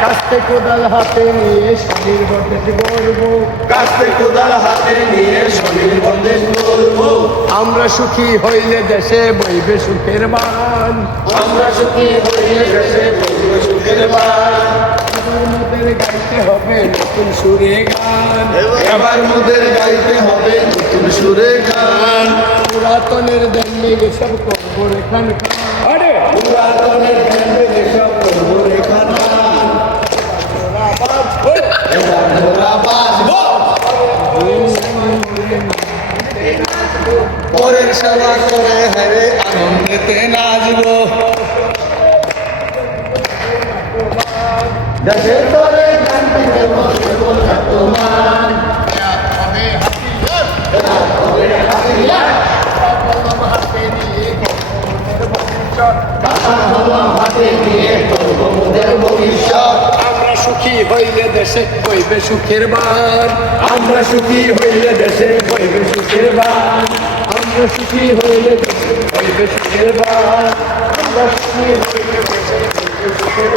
কাস্তে কোদাল হাতে নিয়ে কাস্তে কোদাল হাতে নিয়ে শরীর বন্দেশ করব। আমরা সুখী হইলে দেশে বইবে সুখের বান আমরা সুখী হইলে দেশে বসবে সুখের মোদের গাইতে হবে নতুন সুরে গান। এবার মোদের গাইতে হবে নতুন সুরে গান। পুরাতনের দেননি সব করব রেখান পরের সেবা করে হেরে আনন্দেতে নাচবো দেশের তরে গানটি দেব তোমার হাতে নিয়ে করব মোদের ভবিষ্যৎ আমরা সুখী হইলে দেশে বইবে সুখের বান আমরা সুখী হইলে দেশে বইবে সুখের বান আমরা সুখী হইলে দেশে বইবে সুখের বান আমরা সুখী হইলে দেশে সুখের